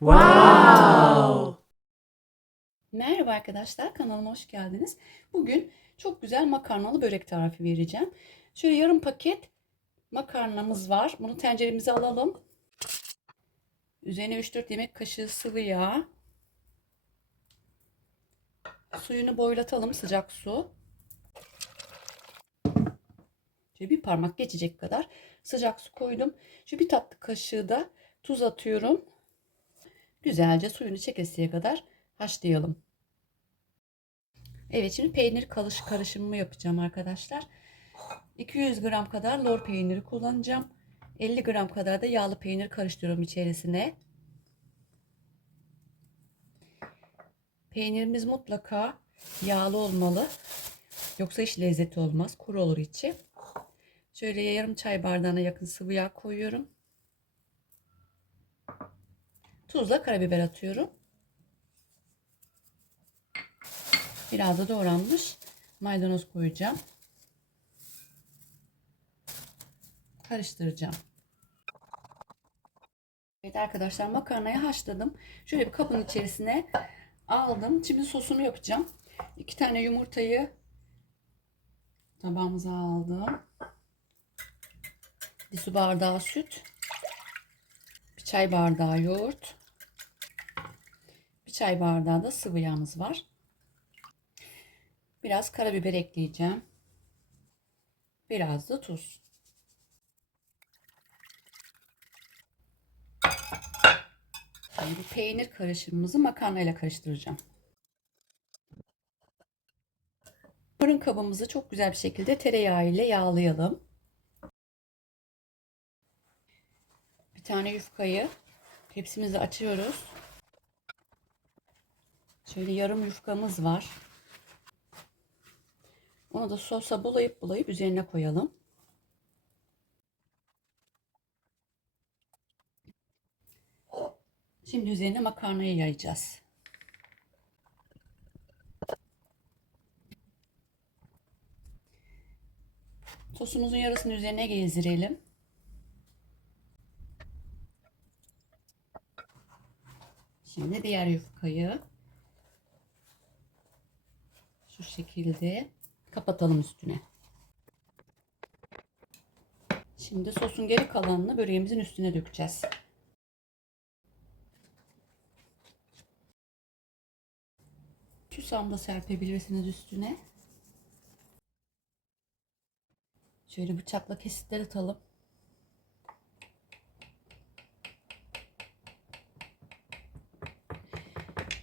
Wow! Merhaba arkadaşlar, kanalıma hoş geldiniz. Bugün çok güzel makarnalı börek tarifi vereceğim. Şöyle yarım paket makarnamız var. Bunu tenceremize alalım. Üzerine 3-4 yemek kaşığı sıvı yağ. Suyunu boylatalım, sıcak su. Şöyle bir parmak geçecek kadar sıcak su koydum. Şu bir tatlı kaşığı da tuz atıyorum. Güzelce suyunu çekesiye kadar haşlayalım. Evet şimdi peynir karış karışımımı yapacağım arkadaşlar. 200 gram kadar lor peyniri kullanacağım. 50 gram kadar da yağlı peynir karıştırıyorum içerisine. Peynirimiz mutlaka yağlı olmalı. Yoksa hiç lezzeti olmaz. Kuru olur içi. Şöyle yarım çay bardağına yakın sıvı yağ koyuyorum. Tuzla karabiber atıyorum. Biraz da doğranmış maydanoz koyacağım. Karıştıracağım. Evet arkadaşlar makarnayı haşladım. Şöyle bir kabın içerisine aldım. Şimdi sosunu yapacağım. İki tane yumurtayı tabağımıza aldım. Bir su bardağı süt. Bir çay bardağı yoğurt. Çay bardağı da sıvı yağımız var. Biraz karabiber ekleyeceğim. Biraz da tuz. Şimdi bu peynir karışımımızı makarnayla karıştıracağım. Fırın kabımızı çok güzel bir şekilde tereyağı ile yağlayalım. Bir tane yufkayı tepsimizi açıyoruz. Şöyle yarım yufkamız var. Onu da sosa bulayıp bulayıp üzerine koyalım. Şimdi üzerine makarnayı yayacağız. Sosumuzun yarısını üzerine gezdirelim. Şimdi diğer yufkayı şu şekilde kapatalım üstüne. Şimdi sosun geri kalanını böreğimizin üstüne dökeceğiz. Susam da serpebilirsiniz üstüne. Şöyle bıçakla kesitler atalım.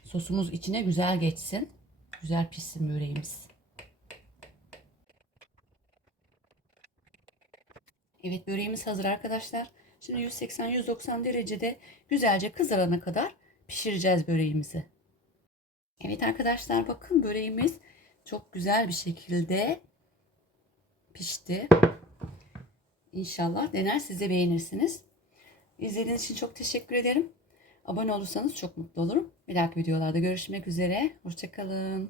Sosumuz içine güzel geçsin. Güzel pişsin böreğimiz. Evet böreğimiz hazır arkadaşlar. Şimdi 180-190 derecede güzelce kızarana kadar pişireceğiz böreğimizi. Evet arkadaşlar bakın böreğimiz çok güzel bir şekilde pişti. İnşallah dener siz de beğenirsiniz. İzlediğiniz için çok teşekkür ederim. Abone olursanız çok mutlu olurum. Bir dahaki videolarda görüşmek üzere. Hoşçakalın.